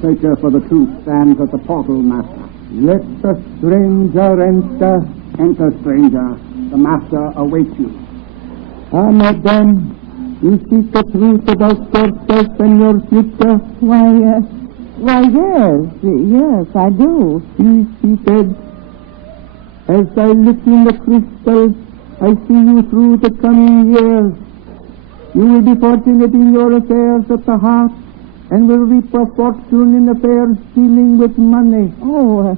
searcher for the truth stands at the portal, Master. Let the stranger enter. Enter, stranger. The Master awaits you. Ah, madame, you seek the truth about yourself and your future? Why, yes, I do. Be seated. As I look in the crystal, I see you through the coming years. You will be fortunate in your affairs of the heart, and will reap a fortune in affairs dealing with money. Oh,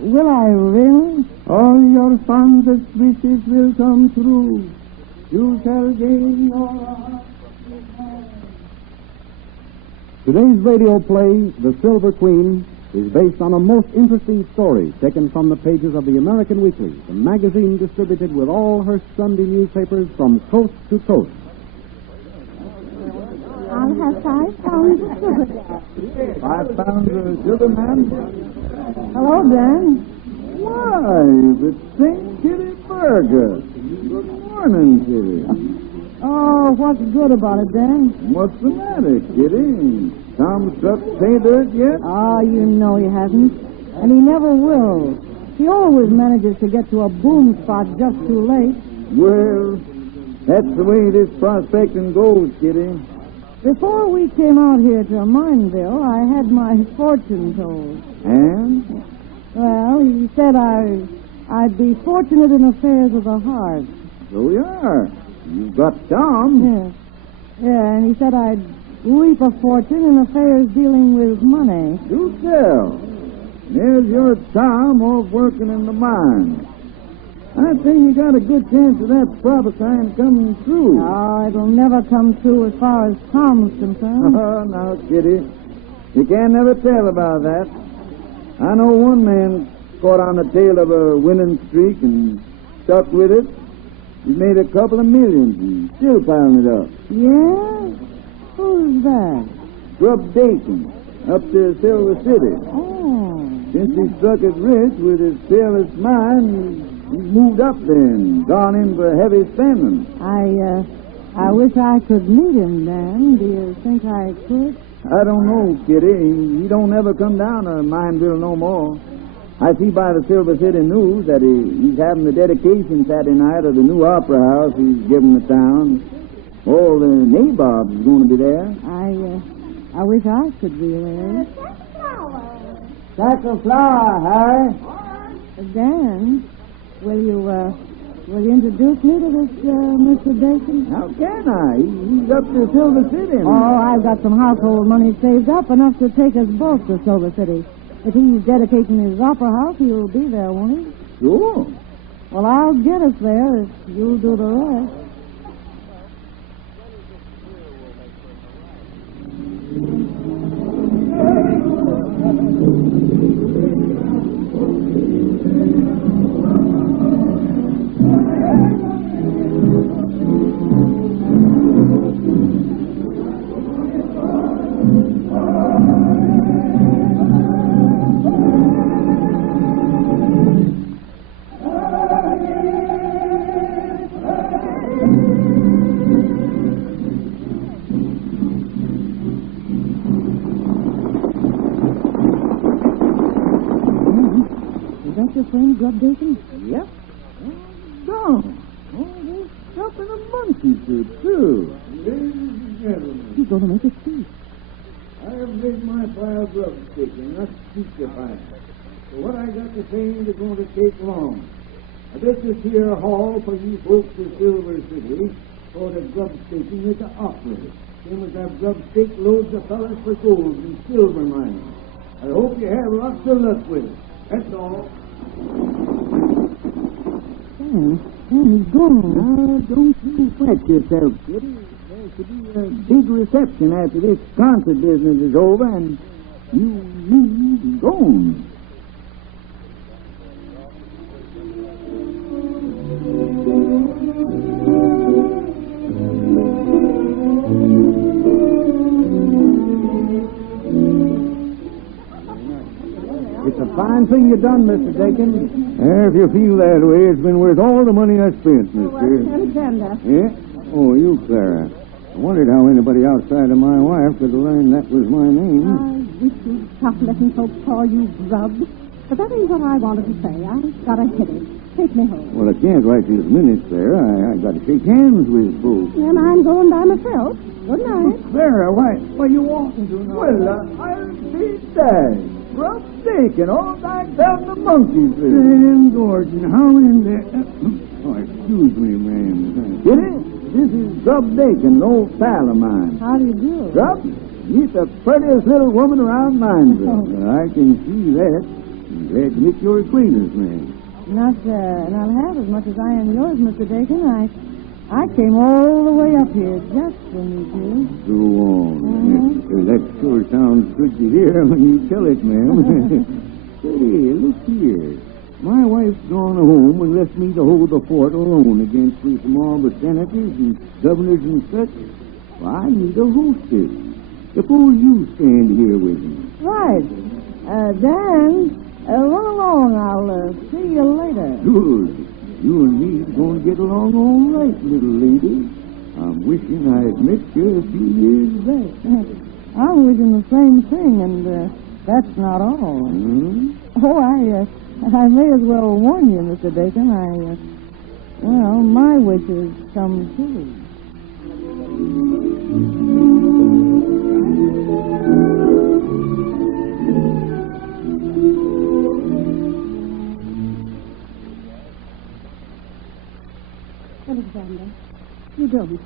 will I really? All your fondest wishes will come true. You shall gain your heart. Today's radio play, The Silver Queen, is based on a most interesting story taken from the pages of the American Weekly, the magazine distributed with all her Sunday newspapers from coast to coast. I'll have 5 pounds of sugar. 5 pounds of sugar, ma'am? Hello, Dan. Why, it's St. Kitty Burger. Good morning, Kitty. Oh, what's good about it, Dan? What's the matter, Kitty? Tom Struck paid dirt yet? Oh, you know he hasn't. And he never will. He always manages to get to a boom spot just too late. Well, that's the way this prospecting goes, Kitty. Before we came out here to Mineville, I had my fortune told. And? Well, he said I'd be fortunate in affairs of the heart. So you are. You've got Tom. Yes. Yeah, and he said I'd reap a fortune in affairs dealing with money. Do tell. There's your Tom off working in the mine. I think you got a good chance of that prophesying coming true. Oh, it'll never come true as far as Tom's concerned. Oh, now, Kitty, you can't never tell about that. I know one man caught on the tail of a winning streak and stuck with it. He's made a couple of millions and still piling it up. Yeah? Who's that? Grub Dakin, up to Silver City. Oh. Since he struck it rich with his peerless mind, he's moved up there and gone in for heavy spending. I wish I could meet him, Dan. Do you think I could? I don't know, Kitty. He don't ever come down to Mineville no more. I see by the Silver City News that he's having the dedication Saturday night of the new opera house he's given the town. All the nabobs is going to be there. I wish I could be there. Sack of flour, Harry. Dan, will you introduce me to this Mr. Dakin? How can I? He's up to Silver City. Oh, I've got some household money saved up, enough to take us both to Silver City. If he's dedicating his opera house, he'll be there, won't he? Sure. Well, I'll get us there if you'll do the rest. Your friend, Grub Dakin? Yep. Gone. Oh, up in a monkey suit, too. Ladies and gentlemen. He's going to make a speech. I have made my file grub sticking, not stupefying. So what I got to say ain't going to take long. I bet this here hall for you folks of Silver City for the grub staking is an opera. Same as have grub stake loads of fellas for gold and silver mines. I hope you have lots of luck with it. That's all. Dan, he's gone. Now, don't you fret yourself, Kitty. There's to be a big reception after this concert business is over, and you gone. It's a fine thing you done, Mr. Dakin. If you feel that way, it's been worth all the money I spent, mister. I understand that. Yeah? Oh, you, Clara. I wondered how anybody outside of my wife could have learned that was my name. I wish you'd stop letting folks call you Grub. But that ain't what I wanted to say. I got a headache. Take me home. Well, I can't right this minute, Clara. I got to shake hands with folks. And I'm going by myself. Good night. Clara, why you walking to now? Well, I'll be dead. Grub Dakin, all back down the monkeys. Sam Gordon, how in the... Oh, excuse me, ma'am. Get it? This is Grub Dakin, an old pal of mine. How do you do? Grub, you're the prettiest little woman around Mineville. I can see that. I'm glad to make your acquaintance, ma'am. Not half as much as I am yours, Mr. Dakin. I came all the way up here just to meet you. Go on. That sure sounds good to hear when you tell it, ma'am. Hey, look here. My wife's gone home and left me to hold the fort alone against these mob of senators and governors and such. Well, I need a hostess. Suppose you stand here with me. Right. Dan, run along. I'll see you later. Good. You and me's going to get along all right, little lady. I'm wishing I'd met you a few years back. I'm wishing the same thing, and that's not all. Oh, I may as well warn you, Mr. Dakin. My wishes come true. Alexander, you don't.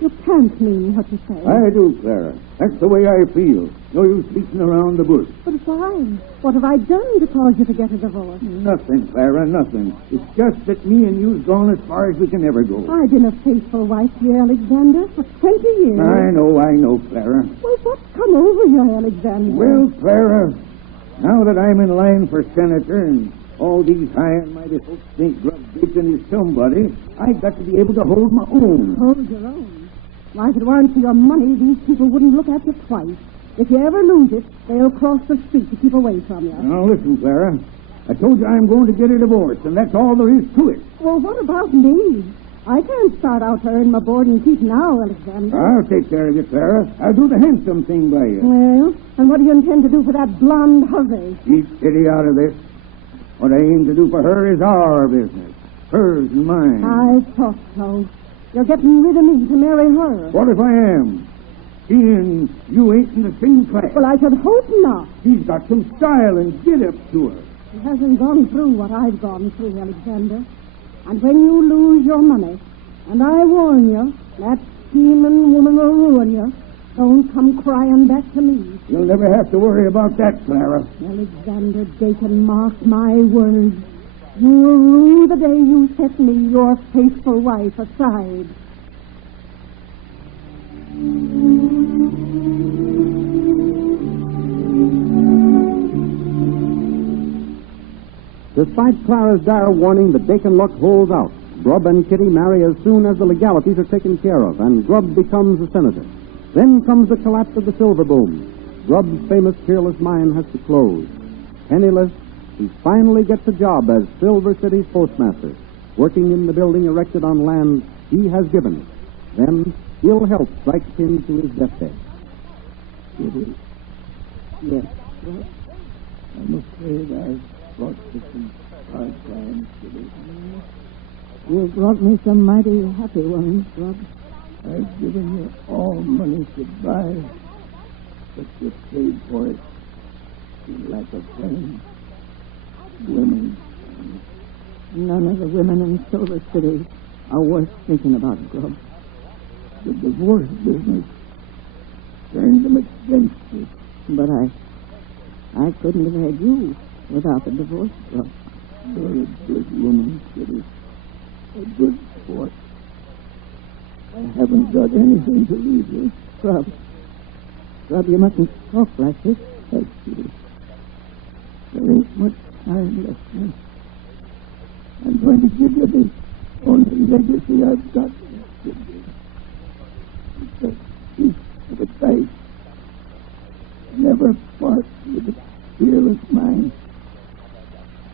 You can't mean what you say. I do, Clara. That's the way I feel. No use beating around the bush. But why? What have I done to cause you to get a divorce? Nothing, Clara, nothing. It's just that me and you's gone as far as we can ever go. I've been a faithful wife to you, Alexander, for 20 years. I know, Clara. Well, what's come over you, Alexander? Well, Clara, now that I'm in line for senator and all these high and mighty folks think Grub Dakin is somebody, I've got to be able to hold my own. Hold your own? Why, if it weren't for your money, these people wouldn't look at you twice. If you ever lose it, they'll cross the street to keep away from you. Now, listen, Clara. I told you I'm going to get a divorce, and that's all there is to it. Well, what about me? I can't start out to earn my board and keep now, Alexander. I'll take care of you, Clara. I'll do the handsome thing by you. Well, and what do you intend to do for that blonde hussy? Keep Kitty out of this. What I aim to do for her is our business. Hers and mine. I thought so. You're getting rid of me to marry her. What if I am? She and you ain't in the same class. Well, I should hope not. She's got some style and get up to her. She hasn't gone through what I've gone through, Alexander. And when you lose your money, and I warn you, that scheming woman will ruin you, don't come crying back to me. You'll never have to worry about that, Clara. Alexander Dakin, mark my words. You will rue the day you set me, your faithful wife, aside. Despite Clara's dire warning, the Dakin luck holds out. Grub and Kitty marry as soon as the legalities are taken care of, and Grub becomes a senator. Then comes the collapse of the silver boom. Grub's famous Fearless mine has to close. Penniless, he finally gets a job as Silver City's postmaster, working in the building erected on land he has given. Then ill health strikes him to his deathbed. Kitty. Yes, sir. I'm afraid I've brought you some hard times, Kitty. You brought me some mighty happy ones, Grub. I've given you all money to buy, but you paid for it. You lack a friend. Women. None of the women in Silver City are worth thinking about, Grub. The divorce business turned them against you. But I couldn't have had you without the divorce, Grub. You're a good woman, Kitty. A good sport. I haven't got anything to leave you. Grub, you mustn't talk like this. That's Kitty. There ain't much time left now. I'm going to give you the only legacy I've got left to give. It's a piece of advice. Never part with a fearless mind.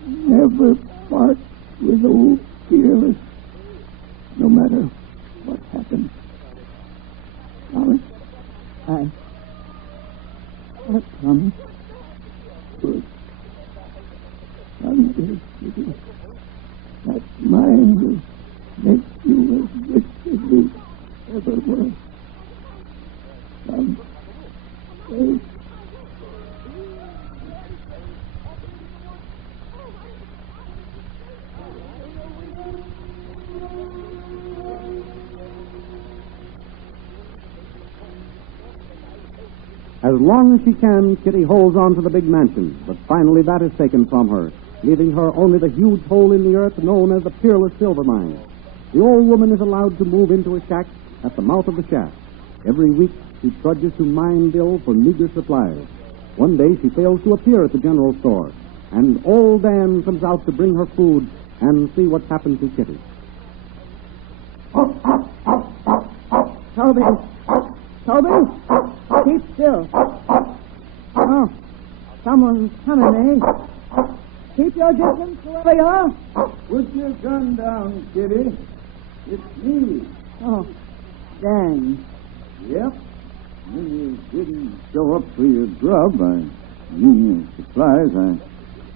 Never part with old fearless, no matter what happens. That mind will make you as rich as you ever were. Some day. As long as she can, Kitty holds on to the big mansion, but finally that is taken from her, leaving her only the huge hole in the earth known as the Peerless Silver Mine. The old woman is allowed to move into a shack at the mouth of the shaft. Every week, she trudges to mine bill for meager supplies. One day, she fails to appear at the general store, and old Dan comes out to bring her food and see what's happened to Kitty. Toby! Toby! Keep still. Oh, someone's coming, eh? Keep your distance, whoever you are. Put your gun down, Kitty. It's me. Oh, Dan. Yep. When you didn't show up for your grub, your supplies, I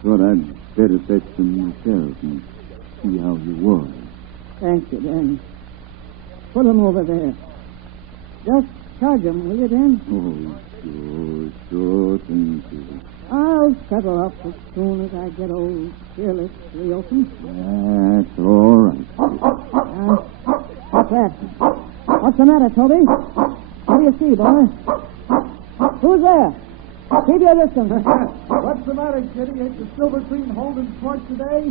thought I'd better fetch them myself and see how you were. Thank you, Dan. Put them over there. Just charge them, will you, Dan? Oh, sure, thank you. I'll settle up as soon as I get old Fearless reopened. That's all right. What's that? What's the matter, Toby? What do you see, boy? Who's there? Keep your distance. What's the matter, Kitty? Ain't the Silver Queen holding court today?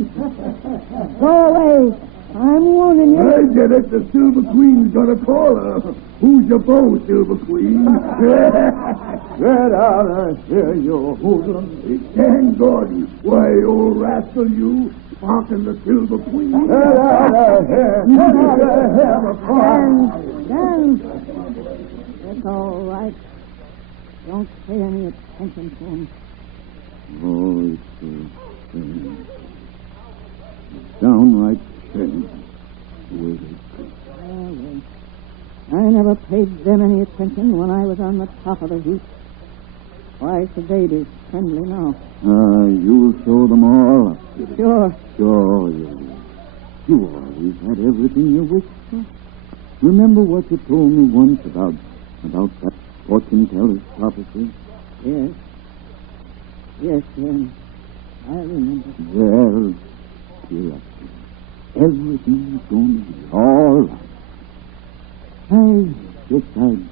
Go away. I'm warning you. I get it. The Silver Queen's gonna call her. Who's your beau, Silver Queen? Get out of here, you hoodlum. Dan Gordon. Why, old rascal, you sparking the Silver Queen. Get out of here. Get out of here. Dan. It's all right. Don't pay any attention to him. Oh, it's downright shame. Well, I never paid them any attention when I was on the top of the heap. Why, the baby's friendly now. You'll show them all up. Sure. Sure, you always had everything you wished for. Remember what you told me once about that fortune teller's prophecy? Yes. Yes, Dan. I remember. Well, cheer up. Everything's going to be all right. I guess I'd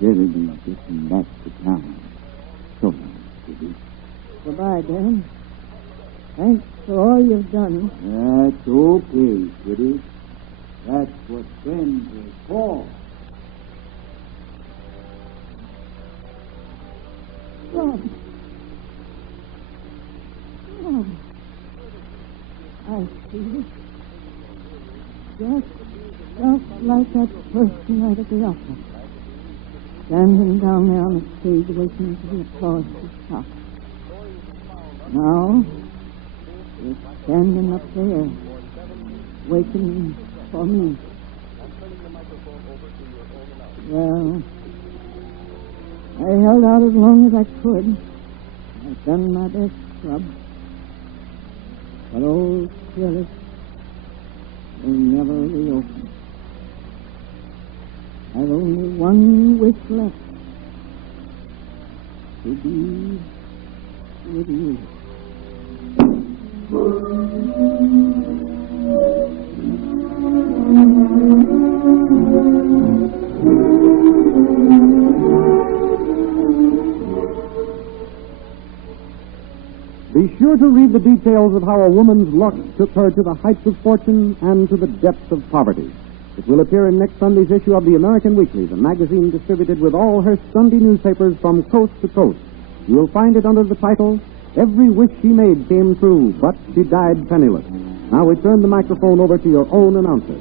better be getting back to town. So long, Kitty. Goodbye, Dan. Thanks for all you've done. That's okay, Kitty. That's what friends are for. Oh. Oh. I see. Just like that first night at the opera. Standing down there on the stage waiting for the applause to stop. Now, you're standing up there, waiting for me. Well, I held out as long as I could. I've done my best, Scrub. But old Fearless will never reopen. I've only one wish left. To be with you. Be sure to read the details of how a woman's luck took her to the heights of fortune and to the depths of poverty. It will appear in next Sunday's issue of the American Weekly, the magazine distributed with all her Sunday newspapers from coast to coast. You will find it under the title, Every Wish She Made Came True, but She Died Penniless. Now we turn the microphone over to your own announcer.